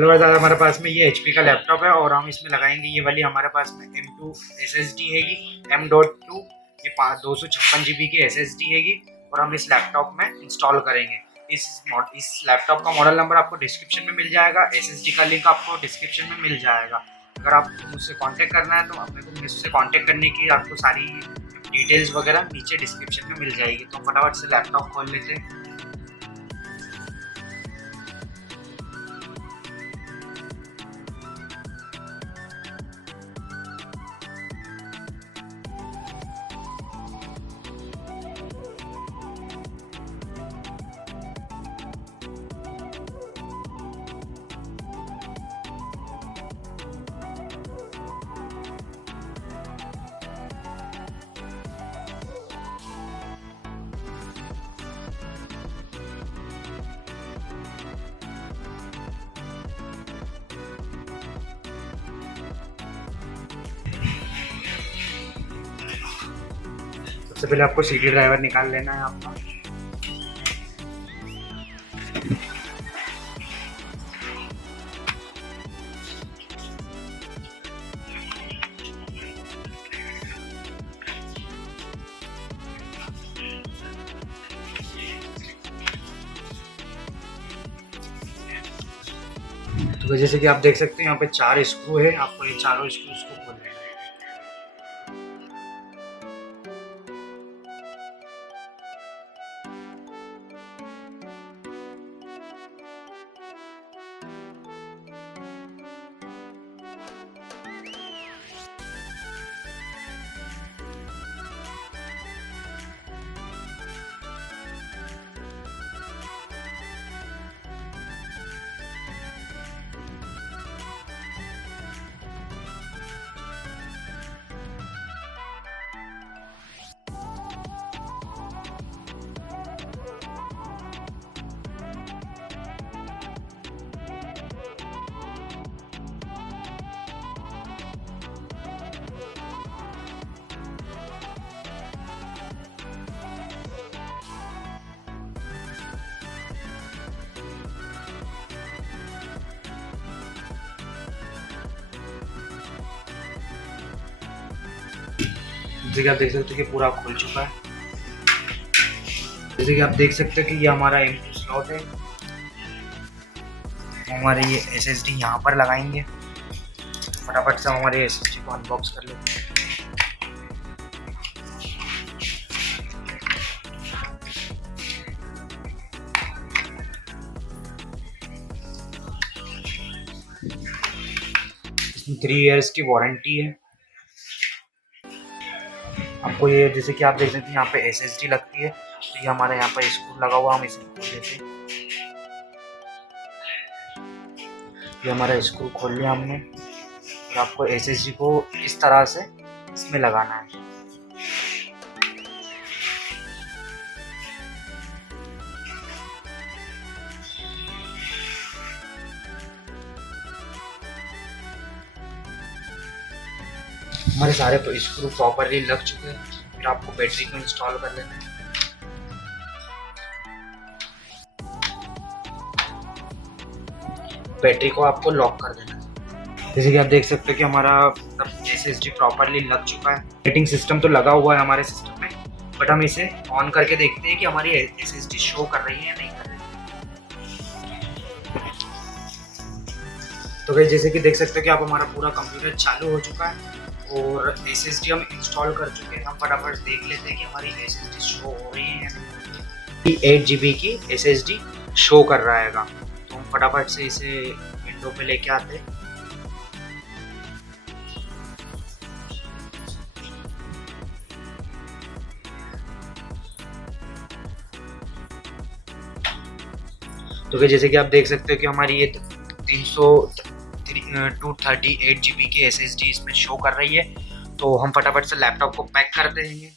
Hello guys, आज हमारे पास में ये HP का लैपटॉप है और हम इसमें लगाएंगे ये वाली हमारे पास में M2 SSD हैगी M.2। ये 256 GB की SSD हैगी और हम इस लैपटॉप में इंस्टॉल करेंगे। इस लैपटॉप का मॉडल नंबर आपको डिस्क्रिप्शन में मिल जाएगा, SSD का लिंक आपको डिस्क्रिप्शन में मिल जाएगा। अगर आपको मुझसे कांटेक्ट करना है तो अपने को मुझसे कांटेक्ट करने की आपको सारी डिटेल्स वगैरह नीचे डिस्क्रिप्शन में मिल जाएगी। तो फटाफट से लैपटॉप खोल लेते हैं। सबसे पहले आपको CD ड्राइवर निकाल लेना है आपका। तो जैसे कि आप देख सकते हैं यहाँ पे 4 स्क्रू है, आपको ये चारों स्क्रूज को खोलना है। जैसे कि आप देख सकते हो कि पूरा खुल चुका है। जैसे कि आप देख सकते हो कि ये हमारा M2 स्लॉट है। हमारे ये SSD यहाँ पर लगाएंगे। फटाफट से हमारे SSD को अनबॉक्स कर लेते हैं। इसमें 3 इयर्स की वारंटी है। आपको ये जैसे कि आप देख सकते हैं यहाँ पे SSD लगती है, तो ये हमारे यहाँ पर स्क्रू लगा हुआ, हम इसे खोल लेते हैं। ये हमारा स्क्रू खोल लिया हमने और आपको SSD को इस तरह से इसमें लगाना है। हमारे सारे स्क्रू प्रॉपरली लग चुके हैं। फिर आपको बैटरी को इंस्टॉल कर लेना है। बैटरी को आपको लॉक कर देना है। जैसे कि आप देख सकते हो कि हमारा SSD प्रॉपरली लग चुका है। रेटिंग सिस्टम तो लगा हुआ है हमारे सिस्टम में, बट हम इसे ऑन करके देखते हैं कि हमारी SSD शो कर रही है या नहीं कर रही है। तो गाइस जैसे कि देख सकते हो कि आप हमारा पूरा कंप्यूटर चालू हो चुका है और SSD हम इंस्टॉल कर चुके हैं। हम फटाफट देख लेते हैं कि हमारी SSD शो हो रही है या नहीं। 8 GB की SSD शो कर रहा है। तो हम फटाफट से इसे विंडो पे लेके आते हैं। तो जैसे कि आप देख सकते हो कि हमारी ये 238 GB की SSD इसमें शो कर रही है। तो हम फटाफट से लैपटॉप को पैक कर देंगे।